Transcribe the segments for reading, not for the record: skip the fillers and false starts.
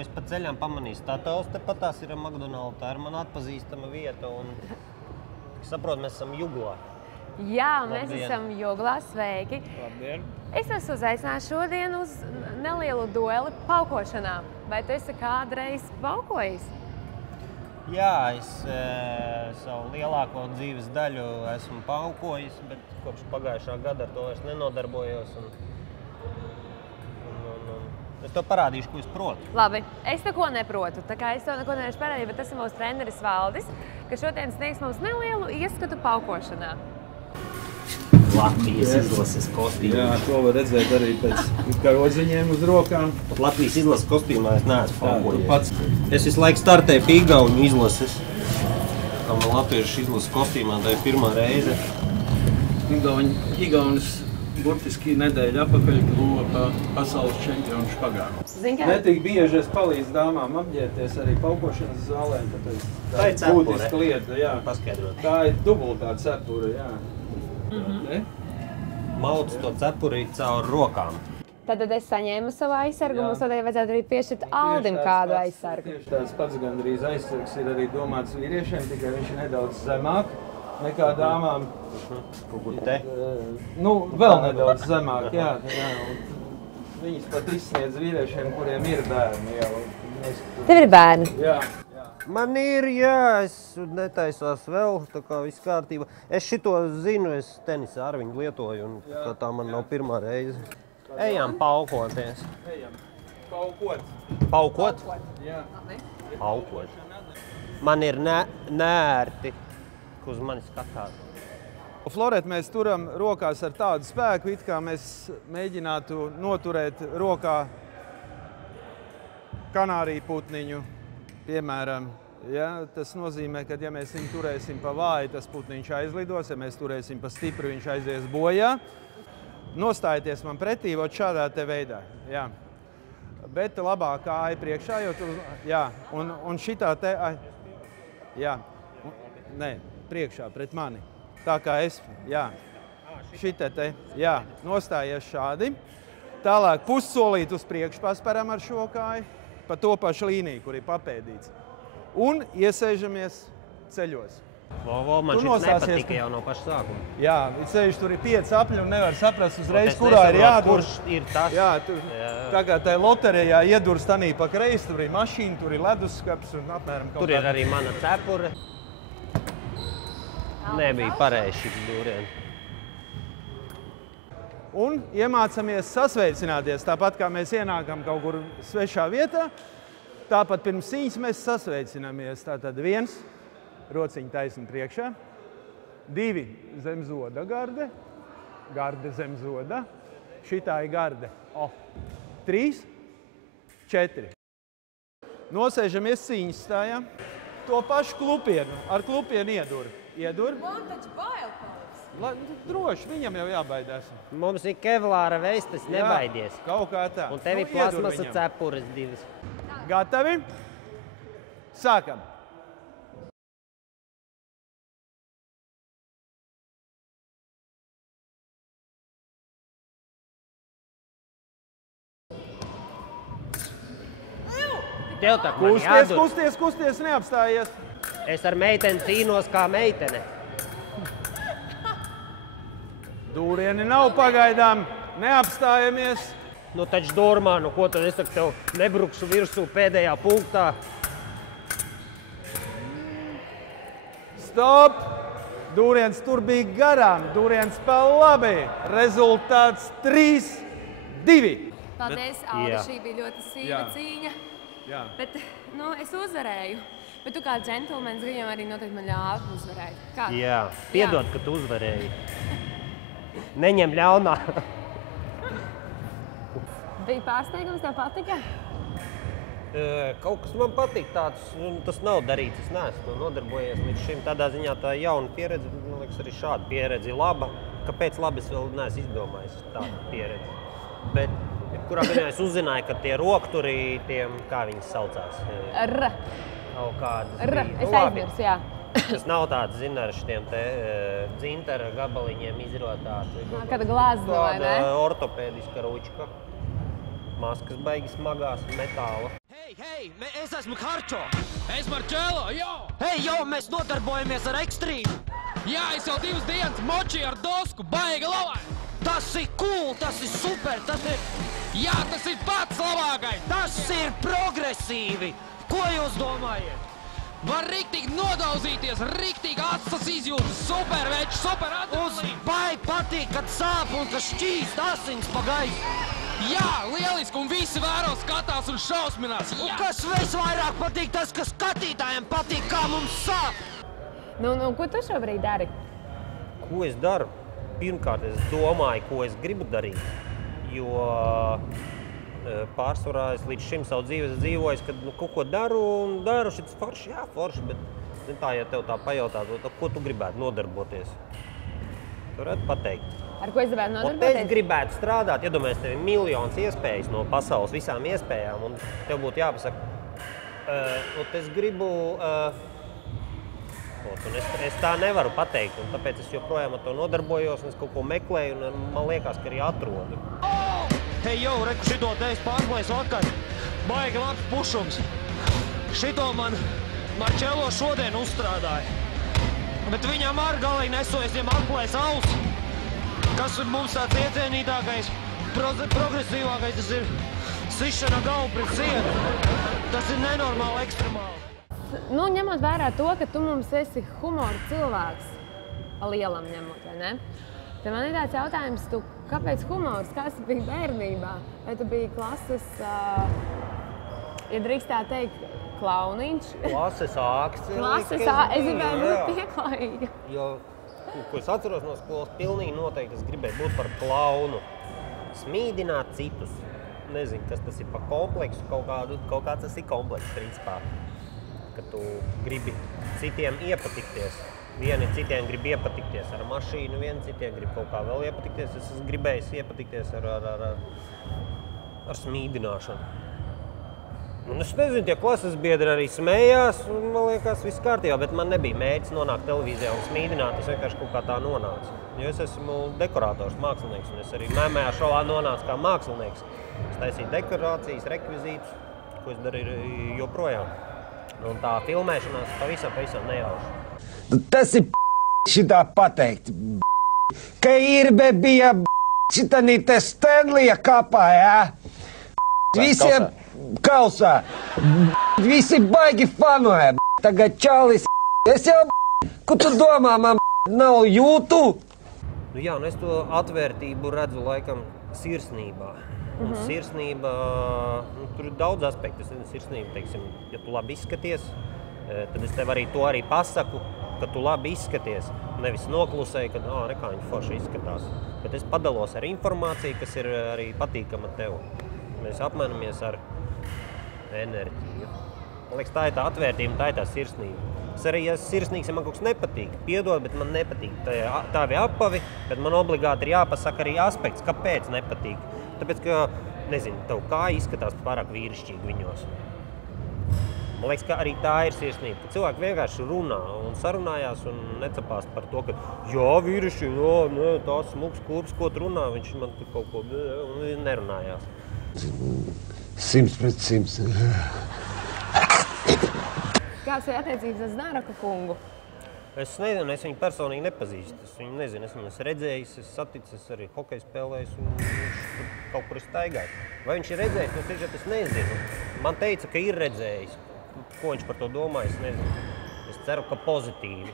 ko es pa ceļām pamanīju. Statavs tepatās ir McDonald's, tā ir man atpazīstama vieta. Un, saprotu, mēs esam Juglā. Jā, mēs esam Juglā, sveiki. Labdien. Es esmu uzaicināts šodien uz nelielu dueli paukošanā. Vai tu esi kādreiz paukojis? Jā, es savu lielāko dzīves daļu esmu paukojis, bet kopš pagājušā gada ar to vairs nenodarbojos. Es to parādīšu, ko es protu. Labi, es neko neprotu, tā kā es to neko nevarēšu parādīt, bet tas ir mūsu treneris Valdis, kas šodien sniegs mums nelielu ieskatu paukošanā. Latvijas izlases kostīmā. Jā, to var redzēt arī pēc karodziņiem uz rokām. Pat Latvijas izlases kostīmā es neesmu paukojies. Es visu laiku startēju pie Igauņu izlases. Kā man latviešu izlases kostīmā, tā ir pirmā reize. Igaunis burtiski nedēļu atpakaļ kļuva pasaules čempionu špagātu. Ne tik bieži es palīdzu dāmām apģērties arī paukošanas zālēm, tāpēc tā ir būtiska lieta, jā. Paskaidrot. Tā ir dubultā cepure, jā. Mauc to cepuri caur rokām. Tad es saņēmu savu aizsargu, mums tādēļ vajadzētu arī piešķirt Aldim kādu aizsargu. Tieši tāds pats gandrīz aizsargs ir arī domāts vīriešiem, tikai viņš ir nedaudz zemāk nekā dāmām. Kaut kur te? Nu, vēl nedaudz zemāk, jā. Viņas pat izsniedz vīriešiem, kuriem ir bērni. Jā. Tev ir bērni? Jā. Man ir, jā, es netaisos vēl, tā kā viss kārtība. Es šito zinu, es tenisā ar viņu lietoju, un tā man nav pirmā reize. Ejam paukoties. Ejam. Paukot. Paukot? Jā. Paukot. Man ir nērti, uz mani skatās. Floret mēs turam rokās ar tādu spēku, it kā mēs mēģinātu noturēt rokā kanāriju putniņu, piemēram. Ja, tas nozīmē, ka ja mēs viņu turēsim pa vāju, tas putniņš aizlidos, ja mēs turēsim pa stipru, viņš aizies bojā. Nostājieties man pretī, vot šādā te veidā. Jā. Bet labā kāja priekšā, jo tu, jā, un šitā te, jā, nē, priekšā pret mani. Tā kā es, jā, šitā te, jā, nostājies šādi. Tālāk pussolīt uz priekšu pasparam ar šo kāju, pa to pašu līniju, kur ir papēdīts. Un iesēžamies ceļos. Man šis nepatika jau no paša sākuma. Jā, ceļš tur ir 5 apļi un nevar saprast uzreiz, kurā ir jādur. Kurš ir tas? Jā, tagad tai loterijā iedurs tanī pa kreisi, tur ir mašīna, tur ir leduskaps un apmēram kaut tur ir arī mana cepure. Nebija pareizi šis dūriens. Un iemācamies sasveicināties, tāpat kā mēs ienākam kaut kur svešā vietā, tāpat pirms cīņas mēs sasveicinamies. Tātad 1, rociņa taisni priekšā, 2 zem zoda garde, garde zem zoda, šitā ir garde, 3, 4. Nosēžamies cīņas stājā, to pašu klupienu, ar klupienu iedur. Iedur. Man taču bail paliks. Droši, viņam jau jābaidās. Mums ir kevlāra vestes, nebaidies. Jā, kaut kā tā. Un tev ir plasmasa cepures 2. Gatavi? Sākam! Tev tā man jādur. Kusties, neapstājies. Es ar meiteni cīnos kā meitene. Dūrieni nav pagaidām, neapstājamies. Nu taču dormā, nu ko tad es tev nebrukšu virsū pēdējā punktā. Stop! Dūriens tur bija garām, dūriens pa labi. Rezultāts 3-2. Paldies, Aldi, šī bija ļoti sīva cīņa. Jā. Bet, nu, es uzvarēju. Bet tu kā džentlmenis viņam arī noteikti man ļāva uzvarēt. Kā? Jā, piedod, ka tu uzvarēji. Neņem ļaunā. Bija pārsteigums, tev patika? Kaut kas man patīk tāds, tas nav darīts, es neesmu to nodarbojies līdz šim. Tādā ziņā tā jauna pieredze, man liekas, arī šāda pieredze ir laba. Kāpēc labi es vēl neesmu izdomājis tādu pieredzi. Bet, kurā vienā es uzzināju, ka tie rokturi, tiem, kā viņas saucās? Kaut kādas bija. Es aizmirsu, jā. Tas nav tāds, zina, ar šitiem te dzintara gabaliņiem izrotāti. Kāda glāzda, vai ne? Ortopēdiska ručka. Maskas baigi smagās, metāla. Hei, es esmu Harčo. Es Marčēlo, jo! Hei, jo, mēs nodarbojamies ar ekstrīmu. Jā, es jau 2 dienas močīju ar dosku, baigi labāk! Tas ir cool, tas ir super, tas ir... Jā, tas ir pats labākais! Tas ir progresīvi. Ko jūs domājat? Var riktīgi nodauzīties, riktīgi atsas izjūtas, super veči, super Uz adrenalīnu! bai patīk, kad sāp un kad šķīst asins pa gaisu. Jā, lieliski, un visi vēro skatās un šausminās! Un Jā! kas visvairāk patīk, tas, kas skatītājiem patīk, kā mums sāp. Nu, ko tu šobrīd dari? Ko es daru? Pirmkārt, es domāju, ko es gribu darīt. Jo pārsvarā es līdz šim savu dzīvi dzīvoju, kad kaut ko daru un daru šis forši, jā, forši, bet zin tā, ja tev tā pajautāt, ko tu gribētu nodarboties? Tu varētu pateikt. Ar ko es gribētu Es nodarboties? gribētu strādāt, iedomājies, tev ir miljonas iespējas no pasaules visām iespējām, un tev būtu jāpasaka, es gribu, un es tā nevaru pateikt, un tāpēc es joprojām ar to nodarbojos, un es kaut ko meklēju, un man liekas, ka arī atrodu. Hei, jau, reku šito te es pārklēju vakar. Baigi labs pušums. Šito man Marčēlo šodien uzstrādāja. Bet viņam ar galīgi nesojas, viņam atklājas auss. Kas ir mums tāds iecienītākais, progresīvākais, tas ir sišana galvu pret sienu. Tas ir nenormāli ekstremāli. Nu, ņemot vērā to, ka tu mums esi humora cilvēks, lielam ņemot, vai ne? Tad man ir tāds jautājums, kāpēc humors? Kas bija bērnībā? Vai tu biji klases, ja drīkst tā teikt, klauniņš? Klases āksts. Klases āksts, es gribēju būt pieklājīga. Jo, ko es atceros no skolas, pilnīgi noteikti es gribēju būt par klaunu. Smīdināt citus. Nezinu, kas tas ir par kompleksu, kaut kāds tas ir komplekss, principā. Ka tu gribi citiem iepatikties. Vieni citiem grib iepatikties ar mašīnu, vieni citiem grib kaut kā vēl iepatikties. Es esmu gribējis iepatikties ar smīdināšanu. Un es nezinu, tie klases biedri arī smējās, un man liekas, viss kārtībā, bet man nebija mērķis nonākt televīzijā un smīdināt, es vienkārši kaut kā tā nonācu. Jo es esmu dekorators, mākslinieks, un es arī mēmējā šovā nonācu kā mākslinieks. Es taisīju dekorācijas, rekvizītus, ko es daru joprojām. Un tā filmēšanās pavisam nejauši. Tas ir šitā pateikt. Ka Irbe bija šitanī te Stanlija kapā, jā? Visiem kausā. Visi baigi fanoja. Tagad čalis. Es jau, ko tu domā, man nav jūtu? Nu jā, un es to atvērtību redzu laikam sirsnībā. Un sirsnība, tur ir daudz aspektu. Sirsnība, teiksim, ja tu labi izskaties, tad es tev arī to arī pasaku, ka tu labi izskaties. Nevis noklusēji, ka rekā viņi forši izskatās. Bet es padalos ar informāciju, kas ir arī patīkama tev. Mēs apmainamies ar enerģiju. Man liekas, tā ir tā atvērtība, tā ir tā sirsnība. Es arī, ja sirsnīgs, ja man kaut kas nepatīk, piedod, bet man nepatīk tavi apavi, bet man obligāti ir jāpasaka arī aspekts, kāpēc nepatīk. Tāpēc, ka, nezinu, tev kāja izskatās pārāk vīrišķīgi viņos. Man liekas, ka arī tā ir sirsnība, ka cilvēki vienkārši runā un sarunājās un necapās par to, ka jā, vīriši, tās smuks kurps, ko tu runā, viņš man kaut ko nerunājās. 100%. Kāds ir attiecības ar Znaroku kungu? Es nezinu, es viņu personīgi nepazīstu. Es viņu nezinu, es viņu redzējis, es saticis, arī hokeju spēlējis un viņš kaut kur ir staigājis. Vai viņš ir redzējis, no sižeta es nezinu. Man teica, ka ir redzējis. Ko viņš par to domā, es nezinu. Es ceru, ka pozitīvi.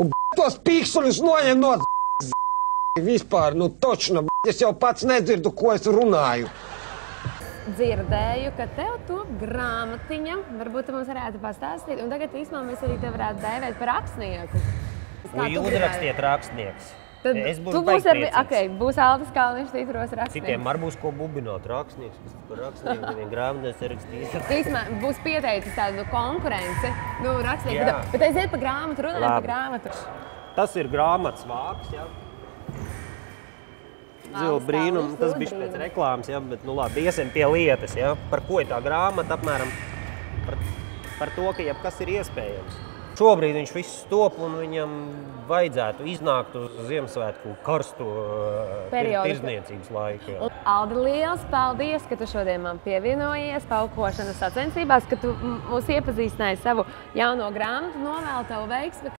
Un tos pīksuļus noņem no vispār, točno. Es jau pats nedzirdu, ko es runāju. Dzirdēju, ka tev top grāmatiņa. Varbūt tu mums varētu pastāstīt. Un tagad īsumā mēs arī tev varētu dēvēt par rakstnieku. Ko jūs rakstiet rakstnieks? Tad Es būšu tu baigi priecīgs. būs Aldis Kalniņš, tītros rakstnieks. Citiem var būs ko bubināt rakstnieks, kas par rakstnieku nevien grāmatnes rakstīs. Īsumā būs pieteicis tādu konkurenci. Rakstnieku. Jā. Bet aiziet pa grāmatu, runājam Labi. pa grāmatu. Tas ir grāmatas vāks, jā. Zila brīnum, tas bija pēc reklāmas, jā, bet labi, iesim pie lietas, jā. Par ko ir tā grāmata apmēram? Par to, ka jebkas ir iespējams. Šobrīd viņš viss top un viņam vajadzētu iznākt uz Ziemassvētku karstu tirdzniecības laiku. Jā. Aldi, liels paldies, ka tu šodien man pievienojies paukošanas sacensībās, ka tu mūs iepazīstināji savu jauno grāmatu, novēlu tev veiksmi.